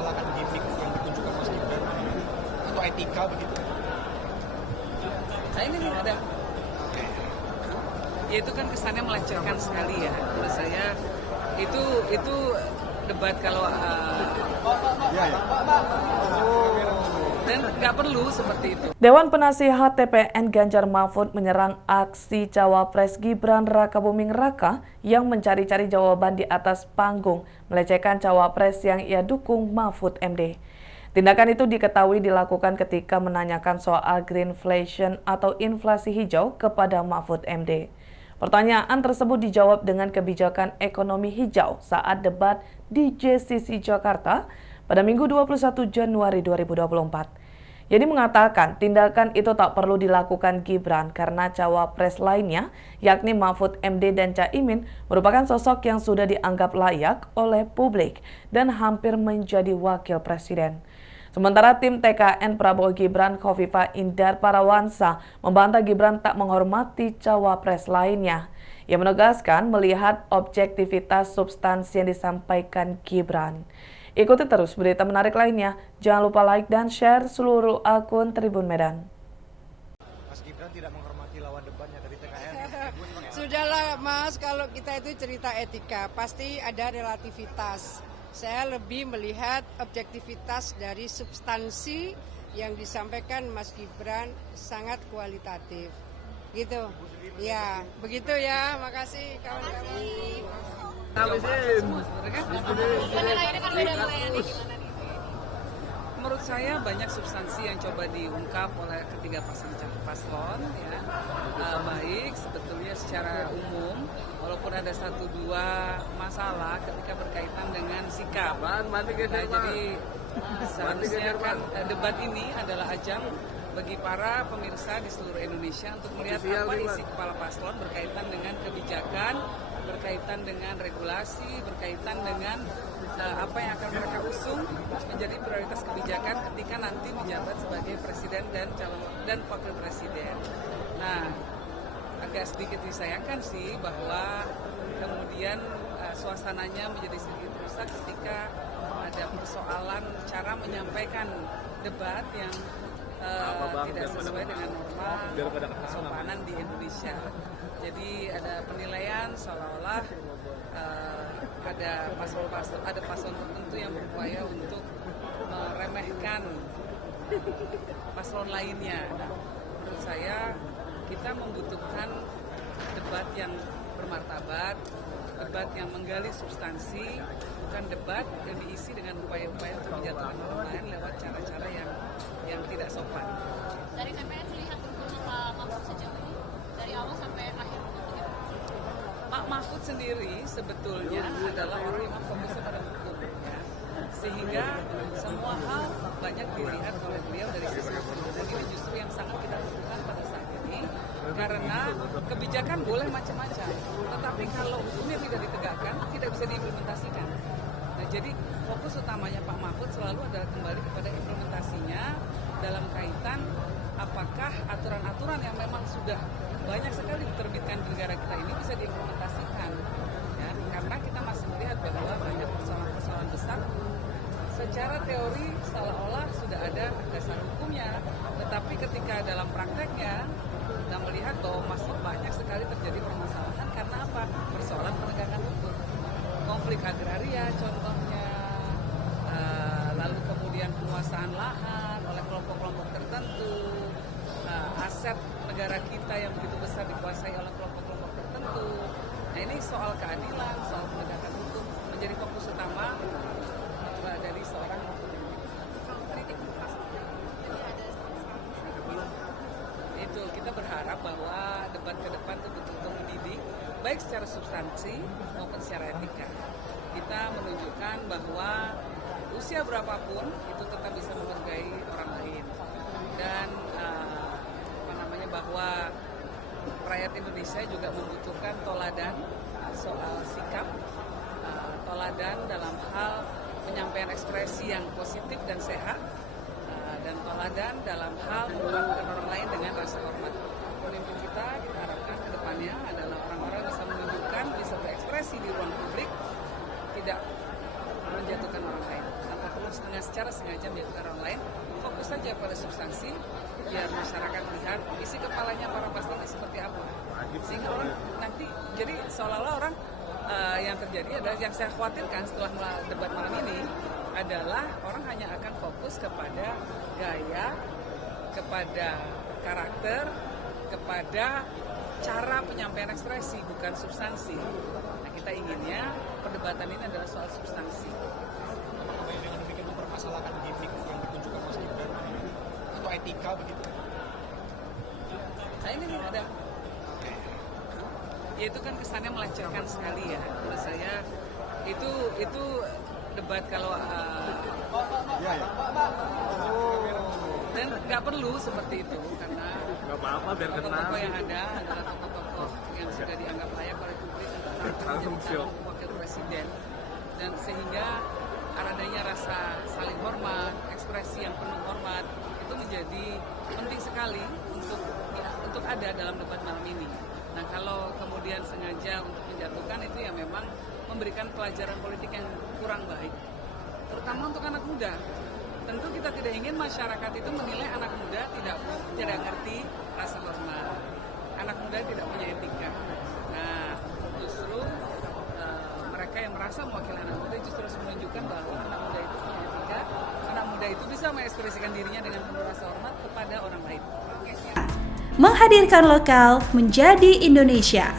mempermasalahkan gimmick yang ditunjukkan Mas Gibran atau etika begitu? Nah ini nih ada, ya itu kan kesannya melecehkan sekali ya. Menurut saya itu debat kalau dan nggak perlu seperti itu. Dewan Penasihat TPN Ganjar Mahfud menyerang aksi Cawapres Gibran Rakabuming Raka yang mencari-cari jawaban di atas panggung, melecehkan Cawapres yang ia dukung Mahfud MD. Tindakan itu diketahui dilakukan ketika menanyakan soal greenflation atau inflasi hijau kepada Mahfud MD. Pertanyaan tersebut dijawab dengan kebijakan ekonomi hijau saat debat di JCC Jakarta pada Minggu 21 Januari 2024. Yeni mengatakan tindakan itu tak perlu dilakukan Gibran karena cawapres lainnya, yakni Mahfud MD dan Caimin, merupakan sosok yang sudah dianggap layak oleh publik dan hampir menjadi wakil presiden. Sementara tim TKN Prabowo Gibran Khofifah Indar Parawansa membantah Gibran tak menghormati cawapres lainnya. Ia menegaskan melihat objektivitas substansi yang disampaikan Gibran. Ikuti terus berita menarik lainnya. Jangan lupa like dan share seluruh akun Tribun Medan. Mas Gibran tidak menghormati lawan debatnya dari TKN. Sudahlah Mas, kalau kita itu cerita etika, pasti ada relativitas. Saya lebih melihat objektivitas dari substansi yang disampaikan Mas Gibran sangat kualitatif. Gitu. Ya, begitu ya. Makasih kawan-kawan. Menurut saya banyak substansi yang coba diungkap oleh ketiga paslon ya, baik sebetulnya secara umum, walaupun ada satu dua masalah ketika berkaitan dengan sikap. Jadi seharusnya kan debat ini adalah ajang bagi para pemirsa di seluruh Indonesia untuk melihat apa isi kepala paslon berkaitan dengan kebijakan, berkaitan dengan regulasi, berkaitan dengan apa yang akan mereka usung menjadi prioritas kebijakan ketika nanti menjabat sebagai presiden dan wakil presiden. Nah, agak sedikit disayangkan sih bahwa kemudian suasananya menjadi sedikit rusak ketika ada persoalan cara menyampaikan debat yang tidak sesuai dengan norma kesopanan di Indonesia. Jadi ada penilaian seolah-olah ada paslon tertentu yang berupaya untuk meremehkan paslon lainnya. Nah, menurut saya kita membutuhkan debat yang bermartabat, debat yang menggali substansi, bukan debat yang diisi dengan upaya-upaya untuk menjatuhkan orang lain lewat cara-cara yang tidak sopan. Dari TPN melihat dukungan Pak Mahfud sejauh ini, dari awal sampai akhir. Pak Mahfud sendiri sebetulnya adalah orang yang fokusnya pada hukum, ya. Sehingga semua hal banyak dilihat oleh beliau dari sisi hukum. Dan ini justru yang sangat kita butuhkan pada saat ini, karena kebijakan boleh macam-macam, tetapi kalau hukumnya tidak ditegakkan, tidak bisa diimplementasikan. Nah, jadi fokus utamanya Pak Mahfud selalu adalah kembali kepada implementasinya dalam kaitan apakah aturan-aturan yang memang sudah banyak sekali diterbitkan di negara kita ini bisa diimplementasikan, ya, karena kita masih melihat bahwa banyak persoalan-persoalan besar secara teori seolah-olah sudah ada dasar hukumnya, tetapi ketika dalam prakteknya kita melihat bahwa masih banyak sekali terjadi permasalahan karena apa? Persoalan penegakan hukum, konflik agraria contohnya, lalu kemudian penguasaan lahan oleh kelompok-kelompok tertentu, aset negara kita yang begitu besar dikuasai oleh kelompok-kelompok tertentu. Nah, ini soal keadilan, soal penegakan hukum menjadi fokus utama dari seorang itu. Kita berharap bahwa debat ke depan itu betul-betul mendidik baik secara substansi maupun secara etika. Kita menunjukkan bahwa usia berapapun itu tetap bisa menghargai orang lain, dan bahwa rakyat Indonesia juga membutuhkan toladan soal sikap, toladan dalam hal penyampaian ekspresi yang positif dan sehat, dan toladan dalam hal memperlakukan orang lain dengan rasa hormat. Pemimpin kita harapkan ke depannya adalah orang-orang yang bisa menunjukkan, bisa berekspresi di ruang publik, tidak menjatuhkan orang lain, tanpa perlu setengah dengan secara sengaja menyatukan orang lain. Fokus saja pada substansi, biar masyarakat lihat isi kepalanya para paslon seperti apa. Sehingga orang nanti, jadi seolah-olah orang yang terjadi adalah, yang saya khawatirkan setelah debat malam ini adalah orang hanya akan fokus kepada gaya, kepada karakter, kepada cara penyampaian ekspresi, bukan substansi. Nah, kita inginnya perdebatan ini adalah soal substansi. Dengan demikian mempermasalahkan gimmick yang ditunjukkan Mas Gibran atau etika begitu. Nah ini nih ada, ya itu kan kesannya melecehkan sekali ya. Menurut saya itu debat kalau dan nggak perlu seperti itu karena tokoh-tokoh yang ada adalah tokoh-tokoh yang sudah dianggap layak oleh publik untuk menjadi wakil presiden, dan sehingga adanya rasa saling hormat, ekspresi yang penuh hormat itu menjadi penting sekali untuk ada dalam debat malam ini. Nah kalau kemudian sengaja untuk menjatuhkan itu ya memang memberikan pelajaran politik yang kurang baik, terutama untuk anak muda. Tentu kita tidak ingin masyarakat itu menilai anak muda tidak ngerti rasa hormat, anak muda tidak punya etika. Nah justru mereka yang merasa mewakili anak muda justru harus menunjukkan bahwa anak muda itu punya etika, anak muda itu bisa mengekspresikan dirinya dengan penuh rasa hormat kepada orang lain. Menghadirkan lokal menjadi Indonesia.